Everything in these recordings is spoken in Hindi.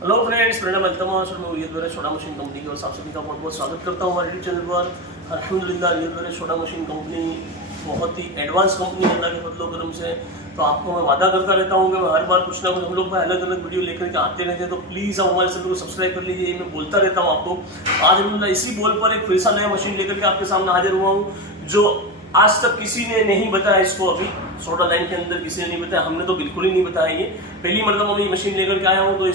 हेलो फ्रेंड्स, मेरा नाम अल्तमाश और मैं रियल वेयर छोटा मशीन कंपनी की और आप सभी का बहुत बहुत स्वागत करता हूँ हमारे यूट्यूब चैनल पर। अल्हम्दुलिल्लाह रियल वेयर छोटा मशीन कंपनी बहुत ही एडवांस कंपनी है अल्लाह के फजल व करम से। तो आपको मैं वादा करता रहता हूँ कि मैं हर बार कुछ ना कुछ हम लोग अलग अलग वीडियो लेकर के आते रहते हैं। तो प्लीज़ आप हमारे चैनल को सब्सक्राइब कर लीजिए, मैं बोलता रहता हूँ आपको। आज अल्हम्दुलिल्लाह इसी बोल पर एक फिर सा नया मशीन लेकर के आपके सामने हाजिर हुआ हूँ, जो आज तक किसी ने नहीं बताया इसको। अभी सोडा लाइन के अंदर किसी ने नहीं बताया, हमने तो बिल्कुल ही नहीं बताया। ये पहली मरतबा मैं ये मशीन लेकर के आया हूँ। तो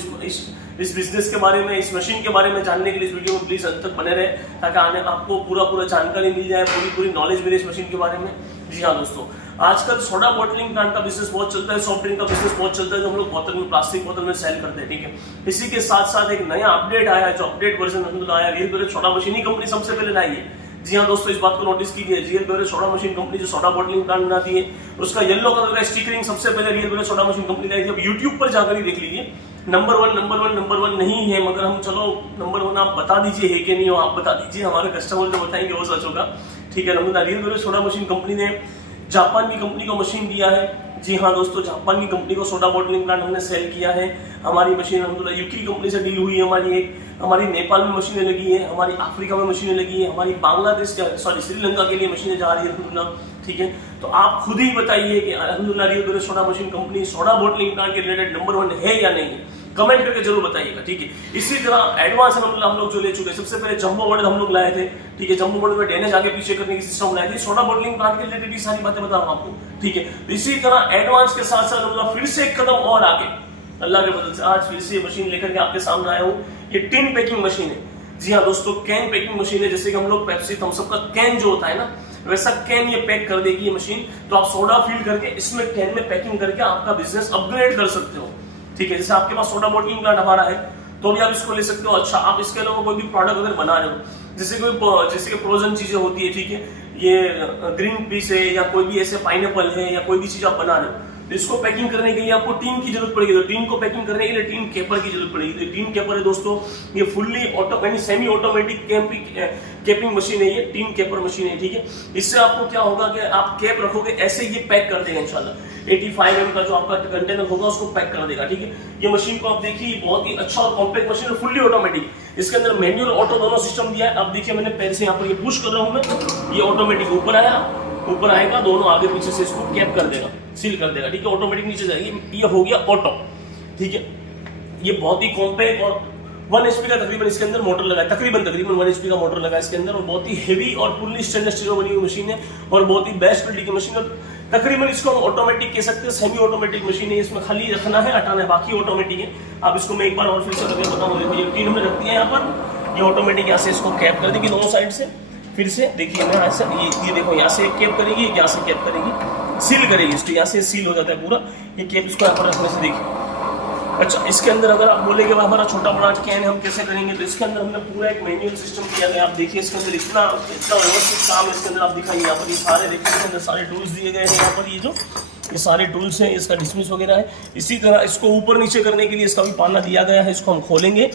इस बिजनेस के बारे में, इस मशीन के बारे में जानने के लिए इस वीडियो में प्लीज अंत तक बने रहे, ताकि आने आपको पूरा जानकारी मिल जाए, पूरी नॉलेज मिले इस मशीन के बारे में। जी हाँ दोस्तों, आजकल सोडा बॉटलिंग प्लांट का बिजनेस बहुत चलता है, सॉफ्ट ड्रिंक का बिजनेस बहुत चलता है, जो हम लोग बोतल में, प्लास्टिक बोतल में सेल करते हैं। ठीक है, इसी के साथ साथ एक नया अपडेट आया है, जो अपडेट वर्जन आया, रियल वेयर सोडा मशीन ही कंपनी सबसे पहले लाई है। जी हाँ दोस्तों, इस बात को नोटिस कीजिए, real where soda machine company जो सोडा बॉटलिंग प्लांट बनाती है, उसका येलो कलर का स्टिकरिंग सबसे पहले real where soda machine company लाई थी। अब यूट्यूब पर जाकर ही देख लीजिए, नंबर वन नहीं है, मगर हम चलो नंबर वन आप बता दीजिए है कि नहीं हो, आप बता दीजिए, हमारे कस्टमर जो बताएंगे वो सच होगा। ठीक है, Real where soda machine company ने जापान की कंपनी को मशीन दिया है। जी हाँ दोस्तों, जापान की कंपनी को सोडा बॉटलिंग प्लांट हमने सेल किया है। हमारी मशीन अल्हम्दुलिल्लाह यूके कंपनी से डील हुई है, हमारी नेपाल में मशीनें लगी है, हमारी अफ्रीका में मशीनें लगी है, हमारी बांग्लादेश श्रीलंका के लिए मशीनें जा रही है अल्हम्दुलिल्लाह। ठीक है, तो आप खुद ही बताइए कि अल्हम्दुलिल्लाह Real where soda machine company soda bottling plant के रिलेटेड नंबर वन है या नहीं है, कमेंट करके जरूर बताइएगा। ठीक है, इसी तरह एडवांस हम लोग जो ले चुके हैं, सबसे पहले जंबो मॉडल हम लोग लाए थे। ठीक है, जंबो मॉडल में डैमेज आगे पीछे करने की सिस्टम लाए थे, सोडा बॉटलिंग प्लांट के रिलेटेड सारी बातें बता रहा हूं आपको। ठीक है, तो इसी तरह एडवांस के साथ साथ हम लोग फिर से एक कदम और आगे अल्लाह के बदल से आज फिर से मशीन लेकर के आपके सामने आया हूँ। ये टिन पैकिंग मशीन है। जी हाँ दोस्तों, कैन पैकिंग मशीन है। जैसे कि हम लोग पेप्सी थम्स अप का कैन जो होता है ना, वैसा कैन ये पैक कर देगी ये मशीन। तो आप सोडा फिल करके इसमें कैन में पैकिंग करके आपका बिजनेस अपग्रेड कर सकते हो। ठीक है, जैसे आपके पास सोडा बॉटलिंग प्लांट हमारा है तो भी आप इसको ले सकते हो। अच्छा, आप इसके अलावा कोई भी प्रोडक्ट अगर बना रहे हो, जैसे कि फ्रोजन चीजें होती है, ठीक है, ये ग्रीन पीस है या कोई भी ऐसे पाइनएप्पल है या कोई भी चीज आप बना रहे हो, तो इसको पैकिंग करने के लिए आपको टीन की जरूरत पड़ेगी। तो टीन को पैकिंग करने के लिए टीन कैपर की जरूरत पड़ेगी। तो टीन कैपर है दोस्तों, ये fully auto semi automatic capping machine है, ये टीन कैपर मशीन है। ठीक है, इससे आपको क्या होगा कि आप कैप रखोगे, ऐसे ये पैक कर देगा इंशाल्लाह। 85 mm का जो आपका कंटेनर होगा उसको पैक कर देगा। ठीक है, ये मशीन को आप देखिए, बहुत ही अच्छा और कॉम्पैक्ट मशीन है, फुल्ली ऑटोमेटिक। इसके अंदर मैनुअल ऑटो दोनों सिस्टम दिया है। अब देखिए, मैंने पैर से यहाँ पर ये पुश कर रहा हूँ मैं, ये ऑटोमेटिक ऊपर आएगा, दोनों आगे पीछे से इसको कैप कर देगा, सील कर देगा। ठीक है, ऑटोमेटिक नीचे जाएगी। ये हो गया ऑटो। ठीक है, ये बहुत ही कॉम्पैक्ट और 1 HP का तकरीबन इसके अंदर मोटर लगा है, तकरीबन 1 HP का मोटर लगा है इसके अंदर, और बहुत ही हेवी और फुल्ली स्टेनलेस स्टील बनी हुई मशीन है, और बहुत ही बेस्ट क्वालिटी की मशीन है। तकरीबन इसको हम ऑटोमेटिक कह सकते हैं, सेमी ऑटोमेटिक मशीन है। इसमें खाली रखना है, हटाना है, बाकी ऑटोमेटिक है। आप इसको मैं एक बार और फिर से करके बताऊँ। देखो, ये टीन हमने रख दिया है यहाँ पर, ये ऑटोमेटिक यहाँ से इसको कैप कर देगी दोनों साइड से। फिर से देखिए, मैं ऐसा ये देखो, यहाँ से कैप करेगी, यहाँ से कैप करेगी, सील करेगी इसको, यहाँ से सील हो जाता है पूरा ये कैप। इसको यहाँ पर रखने से देखिए। अच्छा, इसके अंदर अगर आप बोलेंगे हमारा छोटा बड़ा कैन हम कैसे करेंगे, तो इसके अंदर हमने पूरा एक मैनुअल सिस्टम किया गया। आप देखिए, इसके अंदर इतना व्यवस्थित काम है। इसके अंदर आप दिखाइए, यहाँ पर ये सारे देखिए, इसके अंदर सारे टूल्स दिए गए हैं। यहाँ पर ये सारे टूल्स हैं, इसका डिस्मिस वगैरह है। इसी तरह इसको ऊपर नीचे करने के लिए इसका भी पाना दिया गया है। इसको हम खोलेंगे,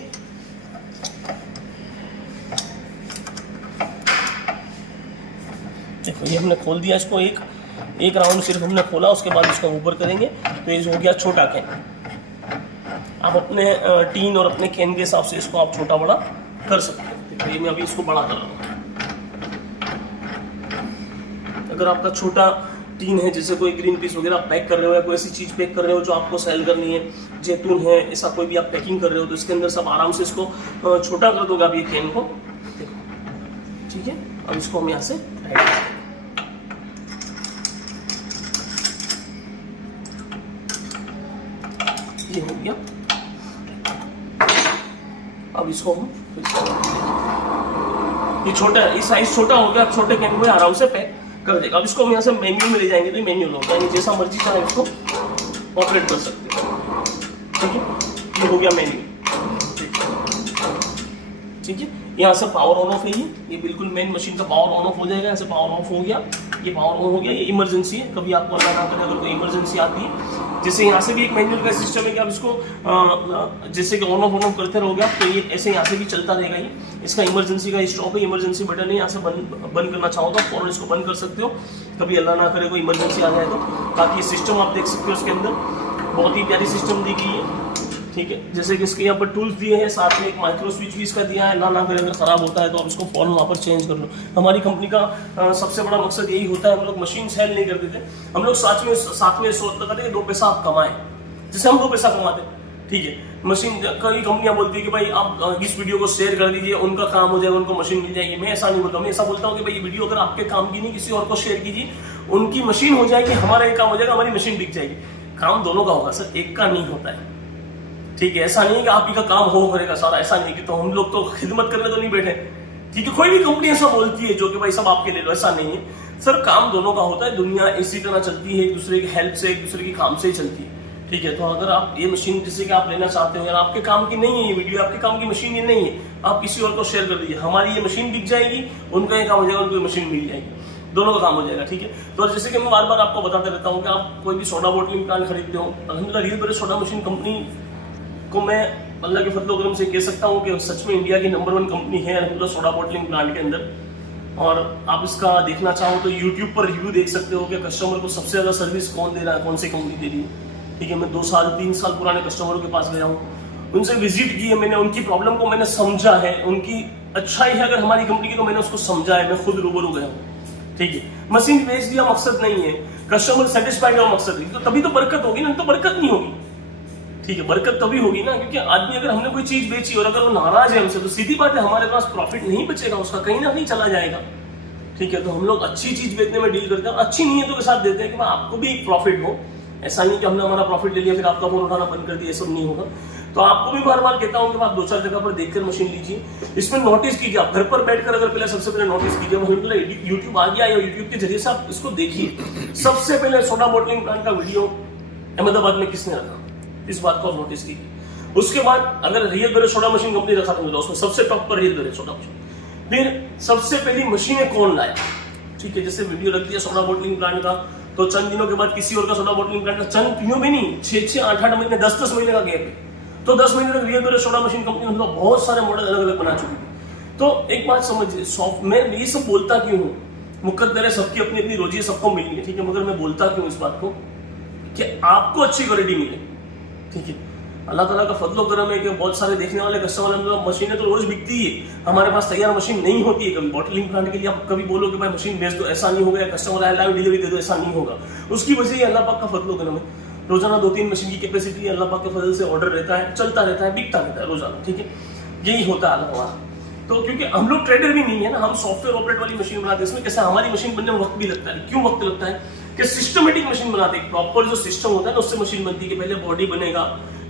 देखो ये हमने खोल दिया इसको, एक राउंड सिर्फ हमने खोला, उसके बाद इसको ऊपर करेंगे तो ये हो गया छोटा कैन। आप अपने टीन और अपने कैन के हिसाब से इसको आप छोटा बड़ा कर सकते हैं। तो ये मैं अभी इसको बड़ा कर रहा हूँ। अगर आपका छोटा टीन है, जैसे कोई ग्रीन पीस वगैरह आप पैक कर रहे हो या कोई ऐसी चीज पैक कर रहे हो जो आपको सेल करनी है, जैतून है, ऐसा कोई भी आप पैकिंग कर रहे हो, तो इसके अंदर सब आराम से इसको छोटा कर दोगे आप ये कैन को। ठीक है, अब इसको हम यहाँ से ये हो गया। अब इसको हम ये छोटा, ये साइज छोटा हो गया, छोटे कैन को आराम से पैक कर देगा। अब इसको हम यहाँ से मेन्यू में ले जाएंगे, तो मेन्यू होगा, यानी जैसा मर्जी चाहे इसको ऑपरेट कर सकते हैं। ठीक है, ये हो गया मेन्यू। ठीक है, यहाँ से पावर ऑन ऑफ है, ये बिल्कुल मेन मशीन का पावर ऑन ऑफ हो जाएगा। यहाँ से पावर ऑफ हो गया, ये पावर ऑन हो गया। ये इमरजेंसी है, कभी आपको अल्लाह ना करे अगर कोई इमरजेंसी आती है, जैसे यहाँ से भी एक मैनुअल का सिस्टम है कि आप इसको जैसे कि ऑन ऑफ करते रहोगे आप, तो ये ऐसे यहाँ से भी चलता रहेगा। ये इसका इमरजेंसी का स्टॉप है, इमरजेंसी बटन है, यहाँ से बंद करना चाहो तो फौरन इसको बंद कर सकते हो, कभी अल्लाह ना करे कोई इमरजेंसी आ जाए तो। बाकी सिस्टम आप देख सकते हो, इसके अंदर बहुत ही प्यारी सिस्टम दी गई है। ठीक है। जैसे कि इसके यहाँ पर टूल्स दिए हैं, साथ में एक माइक्रो स्विच भी इसका दिया है, ना अगर ख़राब होता है तो आप इसको फ़ौरन वहाँ पर चेंज कर लो। हमारी कंपनी का सबसे बड़ा मकसद यही होता है, हम लोग मशीन सेल नहीं करते थे, हम लोग साथ में सोच लगाते कि 2 पैसा आप कमाएं, जैसे हम 2 पैसा कमाते हैं, ठीक है। मशीन कई कंपनियां बोलती है कि भाई आप इस वीडियो को शेयर कर दीजिए, उनका काम हो जाएगा, उनको मशीन मिल जाएगी। मैं ऐसा नहीं बोलता, मैं ऐसा बोलता हूँ कि भाई ये वीडियो अगर आपके काम की नहीं, किसी और को शेयर कीजिए, उनकी मशीन हो जाएगी, हमारा एक काम हो जाएगा, हमारी मशीन बिक जाएगी। काम दोनों का होगा सर, एक का नहीं होता है, ठीक है। ऐसा नहीं है कि आप ही का काम हो करेगा सारा, ऐसा नहीं कि तो हम लोग तो खिदमत करने तो नहीं बैठे, ठीक है। कोई भी कंपनी ऐसा बोलती है जो कि भाई सब आपके ले लो, ऐसा नहीं है सर, काम दोनों का होता है। दुनिया इसी तरह चलती है, एक दूसरे की हेल्प से, एक दूसरे की काम से ही चलती है, ठीक है। तो अगर आप ये मशीन जैसे कि आप लेना चाहते हो, यार आपके काम की नहीं है ये वीडियो, आपके काम की मशीन ये नहीं है, आप किसी और को शेयर कर दीजिए, हमारी ये मशीन बिक जाएगी, उनका ये काम हो जाएगा, उनको मशीन मिल जाएगी, दोनों का काम हो जाएगा, ठीक है। तो जैसे कि मैं बार बार आपको बताते रहता हूँ कि आप कोई भी सोडा बॉटलिंग प्लांट खरीदते हो, अल्हम्दुलिल्लाह real bread soda machine company को मैं अल्लाह के फजल करम से कह सकता हूँ कि सच में इंडिया की नंबर 1 कंपनी है अल्हम्दुलिल्लाह सोडा बॉटलिंग प्लांट के अंदर। और आप इसका देखना चाहो तो यूट्यूब पर रिव्यू देख सकते हो कि कस्टमर को सबसे ज़्यादा सर्विस कौन दे रहा है, कौन सी कंपनी दे रही है, ठीक है। मैं 2 साल 3 साल पुराने कस्टमरों के पास गया हूँ, उनसे विजिट की है मैंने, उनकी प्रॉब्लम को मैंने समझा है, उनकी अच्छाई है अगर हमारी कंपनी की तो मैंने उसको समझा है, मैं खुद रूबरू गया हूँ, ठीक है। मशीन बेच दिया मकसद नहीं है, कस्टमर सेटिस्फाइड हो मकसद है, तो तभी तो बरकत होगी ना, तो बरकत नहीं होगी, ठीक है। बरकत तभी होगी ना, क्योंकि आदमी अगर हमने कोई चीज बेची और अगर वो नाराज है हमसे, तो सीधी बात है हमारे पास प्रॉफिट नहीं बचेगा, उसका कहीं ना कहीं चला जाएगा, ठीक है। तो हम लोग अच्छी चीज बेचने में डील करते हैं, अच्छी नीयतों के साथ देते हैं कि आपको भी प्रॉफिट हो। ऐसा नहीं कि हमने हमारा प्रॉफिट ले लिया फिर आपका फोन उठाना बंद कर दिया, ये सब नहीं होगा। तो आपको भी बार बार कहता हूँ कि आप 2-4 जगह पर देखकर मशीन लीजिए, इसमें नोटिस कीजिए, आप घर पर बैठकर अगर पहले सबसे पहले नोटिस कीजिए, अल्हम्दुलिल्लाह यूट्यूब आ गया, या यूट्यूब के जरिए से आप इसको देखिए। सबसे पहले सोडा बॉटलिंग प्लांट का वीडियो अहमदाबाद में किसने रखा, इस बात को आप नोटिस कीजिए। उसके बाद अगर real bread soda machine company रखा था उसमें सबसे टॉप पर रियल ब्रेड सोडा मशीन, फिर सबसे पहली मशीनें कौन लाया, ठीक है। जैसे वीडियो रख दिया सोडा बॉटलिंग प्लांट का, तो चंद दिनों के बाद किसी और का सोडा बॉटलिंग प्लांट का, चंद दिनों में नहीं, 6-6, 8-8 महीने, 10-10 महीने का गैप है, तो 10 महीने तक real bread soda machine company मतलब बहुत सारे मॉडल अलग अलग बना चुकी थी। तो एक बात समझिए, मैं ये सब बोलता क्यों हूँ, मुकद्दर है, सबकी अपनी अपनी रोजी है, सबको मिलनी है, ठीक है। मगर मैं बोलता क्यों इस बात को कि आपको अच्छी क्वालिटी मिले, ठीक है। अल्लाह ताला का फजलो करम है कि बहुत सारे देखने वाले कस्टमर, मशीनें तो रोज बिकती है, हमारे पास तैयार मशीन नहीं होती है। कभी बॉटलिंग प्लांट के लिए आप कभी बोलो कि भाई मशीन भेज दो, ऐसा नहीं होगा, कस्टमर आए लाइव डिलीवरी दे दो, ऐसा नहीं होगा। उसकी वजह ये अल्लाह पाक का फजलो करम है, रोजाना 2-3 मशीन की कैपेसिटी अल्लाह पाक के फजल से ऑर्डर रहता है, चलता रहता है, बिकता रहता है रोजाना, ठीक है। यही होता है हमारा। तो क्योंकि हम लोग ट्रेडर भी नहीं है ना, हम सॉफ्टवेयर ऑपरेट वाली मशीन बनाते हैं, इसमें कैसा हमारी मशीन बनने में वक्त भी लगता है। क्यों वक्त लगता है कि सिस्टमेटिक मशीन बनाते हैं, प्रॉपर जो सिस्टम होता है ना उससे मशीन बनती है कि पहले बॉडी बनेगा,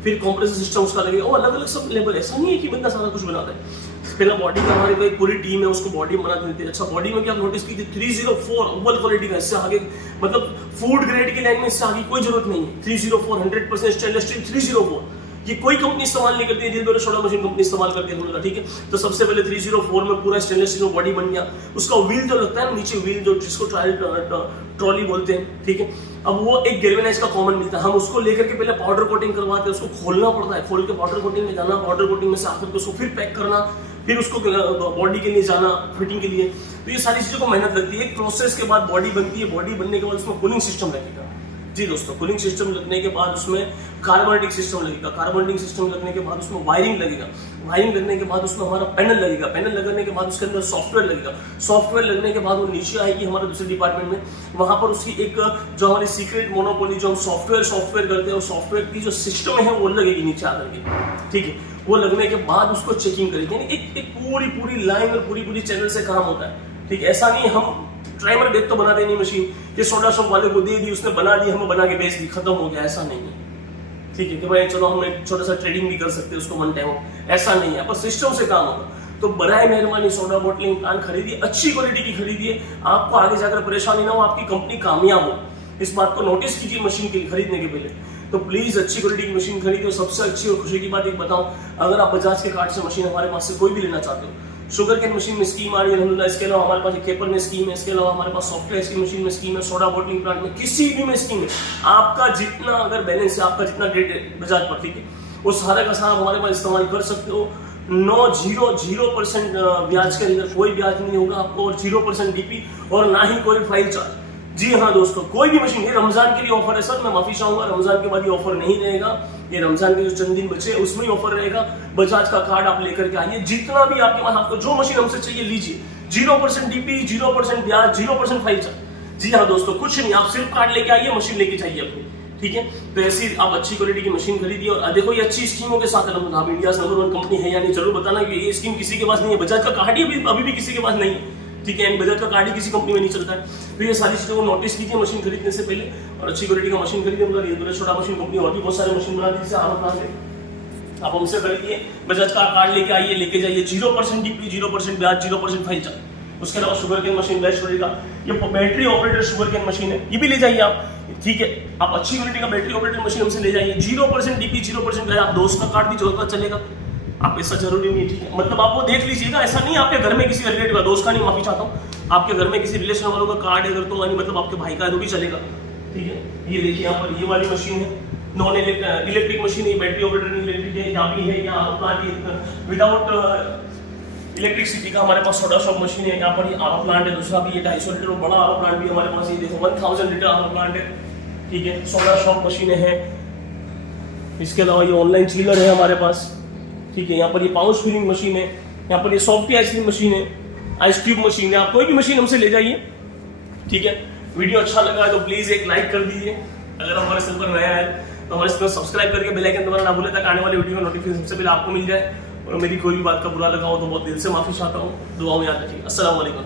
फिर कंप्रेसर सिस्टम उसका लगेगा, वो अलग अलग सब लेवल, ऐसा नहीं है कि बंदा सारा कुछ बनाता है। पहले बॉडी का हमारी कोई पूरी टीम है, उसको बॉडी बना देते हैं। अच्छा बॉडी में क्या नोटिस कीजिए 304 अव्वल क्वालिटी का, इससे आगे मतलब फूड ग्रेड की लाइन में इससे आगे कोई जरूरत नहीं है। 304 100% स्टेनलेस स्टील 304 ये कोई कंपनी इस्तेमाल नहीं करती है, real bread soda machine company इस्तेमाल करती है, ठीक है। तो सबसे पहले 304 में पूरा स्टेनलेस स्टील बॉडी बन गया, उसका व्हील जो लगता है ना नीचे व्हील जो जिसको ट्रॉली बोलते हैं, ठीक है। अब वो एक गैल्वेनाइज का कॉमन मिलता है, हम उसको लेकर के पहले पाउडर कोटिंग करवाते हैं, उसको खोलना पड़ता है, खोल के पाउडर कोटिंग में जाना, पाउडर कोटिंग में से आकर उसको फिर पैक करना, फिर उसको बॉडी के लिए जाना फिटिंग के लिए। तो ये सारी चीजों को मेहनत लगती है। एक प्रोसेस के बाद बॉडी बनती है, बॉडी बनने के बाद उसमें कूलिंग सिस्टम लगेगा। जी दोस्तों, कूलिंग सिस्टम लगने के बाद उसमें कार्बोनेटिक सिस्टम लगेगा, कार्बोनेटिक सिस्टम लगने के बाद उसमें वायरिंग लगेगा, वायरिंग लगने के बाद उसमें हमारा पैनल लगेगा, पैनल लगने के बाद उसके अंदर सॉफ्टवेयर लगेगा, सॉफ्टवेयर लगने के बाद वो नीचे आएगी हमारे दूसरे डिपार्टमेंट में, वहां पर उसकी एक जो हमारी सीक्रेट मोनोपोली जो हम सॉफ्टवेयर करते हैं, और सॉफ्टवेयर की जो सिस्टम है वो लगेगी नीचे आकर के, ठीक है। वो लगने के बाद उसको चेकिंग करेंगे, एक पूरी लाइन और पूरी चैनल से काम होता है, ठीक है। ऐसा नहीं हम ट्राइमर डेट तो बना देनी मशीन कि सोडा शॉप वाले को दे दी, उसने बना दी, हमें बना के बेच दी, खत्म हो गया, ऐसा नहीं है, ठीक है। कि भाई चलो हम एक छोटा सा ट्रेडिंग भी कर सकते हैं उसको वन टाइम, ऐसा नहीं है, पर सिस्टम से काम होगा। तो बराए मेहरबानी सोडा बॉटलिंग प्लांट खरीदिए, अच्छी क्वालिटी की खरीदिए, आपको आगे जाकर परेशानी ना हो, आपकी कंपनी कामयाब हो, इस बात को नोटिस कीजिए मशीन के खरीदने के पहले। तो प्लीज अच्छी क्वालिटी की मशीन खरीदो। सबसे अच्छी और खुशी की बात एक बताऊं, अगर आप बजाज के कार्ड से मशीन हमारे पास से कोई भी लेना चाहते हो, शुगर केन मशीन में स्कीम आ रही है अल्हम्दुलिल्लाह, इसके अलावा हमारे पास केपर में स्कीम है, इसके अलावा हमारे पास सॉफ्टवेयर की मशीन में स्कीम है, सोडा बॉटलिंग प्लांट में किसी भी में स्कीम है। आपका जितना अगर बैलेंस है, आपका जितना डेट है बजाज पर, ठीक है, वो सारे का सारा हमारे पास इस्तेमाल कर सकते हो। 0% ब्याज के अंदर कोई ब्याज नहीं होगा आपको, और 0% डीपी, और ना ही कोई फाइल चार्ज। जी हाँ दोस्तों, कोई भी मशीन, ये रमजान के लिए ऑफर है सर, मैं माफी चाहूंगा, रमजान के बाद ये ऑफर नहीं रहेगा। ये रमजान के जो चंद दिन बचे उसमें ही ऑफर रहेगा। बजाज का कार्ड आप लेकर के आइए, जितना भी आपके पास, आपको जो मशीन हमसे चाहिए लीजिए, 0% डीपी, 0% ब्याज, 0% फाइल चार्ज। जी हाँ दोस्तों, कुछ नहीं, आप सिर्फ कार्ड लेके आइए, मशीन लेके जाइए अपनी, ठीक है। तो ऐसी आप अच्छी क्वालिटी की मशीन खरीदिए। और देखो ये अच्छी स्कीमों के साथ है, आप इंडिया नंबर 1 कंपनी है या नहीं, जरूर बताना कि ये स्कीम किसी के पास नहीं है। बजाज का कार्ड ही अभी भी किसी के पास नहीं है, ठीक है, यानी बजाज का कार्ड ही किसी कंपनी में नहीं चलता है। तो ये सारी चीज़ों को नोटिस कीजिए मशीन खरीदने से पहले, और अच्छी क्वालिटी का मशीन खरीदिए। मतलब ये बड़े छोटा मशीन कंपनी और भी बहुत सारे मशीन बना दी, जैसे आप हमसे खरीदिए, बजाज का कार्ड लेके आइए, लेके जाइए, 0% डीपी, 0% ब्याज, 0% फाइल चार्ज। उसके अलावा शुगर केन मशीन बेस्ट रहेगा, ये battery operated sugar cane machine है, ये भी ले जाइए आप, ठीक है। आप अच्छी क्वालिटी का बैटरी ऑपरेटेड मशीन हमसे ले जाइए, 0% डीपी, 0% ब्याज। आप दोस्त का कार्ड भी जो चलेगा, आप ऐसा जरूरी नहीं है, ठीक है। मतलब आप वो देख लीजिएगा, ऐसा नहीं आपके घर में किसी रिलेटिव का, दोस्त का नहीं, माफी चाहता हूँ, आपके घर में किसी रिलेशन वालों का कार्ड है अगर, तो मतलब आपके भाई का है तो भी चलेगा, ठीक है। ये देखिए यहाँ पर ये वाली मशीन है, नॉन इलेक्ट्रिक मशीन है, बैटरी ऑपरेटेड इलेक्ट्रिक है, यहाँ भी है, यहाँ विदाउट इलेक्ट्रिसिटी का हमारे पास सोडा शॉप मशीन है। यहाँ पर ये आवा प्लांट है, दूसरा भी ये 250 लीटर बड़ा आवा प्लांट भी हमारे पास, ये देखो 1000 लीटर आवा प्लांट है, ठीक है। सोडा शॉप मशीनें हैं। इसके अलावा ये ऑनलाइन चीलर है हमारे पास, ठीक है। यहाँ पर ये पाउच फिलिंग मशीन है, यहाँ पर ये सॉफ्टी आइसक्रीम मशीन है, आइस क्यूब मशीन है। आप कोई भी मशीन हमसे ले जाइए, ठीक है। वीडियो अच्छा लगा है तो प्लीज एक लाइक कर दीजिए। अगर हमारे चैनल पर नया है तो हमारे चैनल सब्सक्राइब करके बेल आइकन दबाना ना भूलें, ताकि आने वाले वीडियो का नोटिफिकेशन सबसे पहले आपको मिल जाए। और मेरी कोई भी बात का बुरा लगा हो तो बहुत दिल से माफी चाहता हूँ। दुआ में याद रखिए। अस्सलाम वालेकुम।